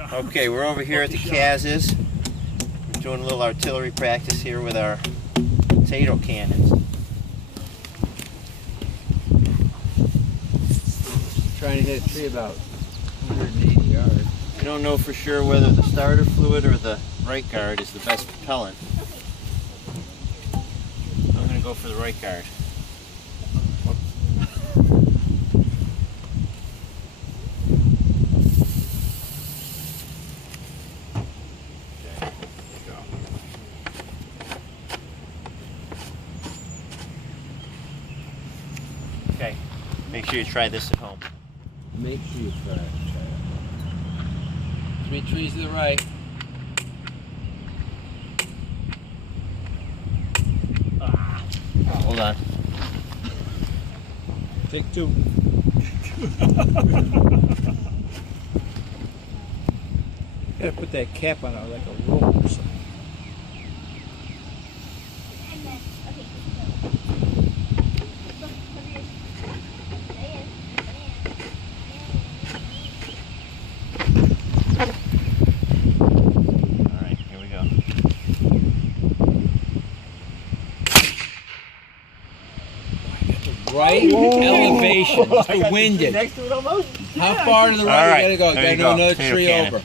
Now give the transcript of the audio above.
Okay, we're over here at the Caz's. We're doing a little artillery practice here with our potato cannons. Trying to hit a tree about 180 yards. I don't know for sure whether the starter fluid or the right guard is the best propellant. I'm going to go for the right guard. Okay, make sure you try this at home. Make sure you try it. 3 trees to the right. Hold on. Take 2. Gotta put that cap on it like a rope or something. Alright, here we go. Right elevation. It's the winded. Next to it almost? How far to the right All right, you gotta go? there You you gotta go. do another Potato tree cannon. over.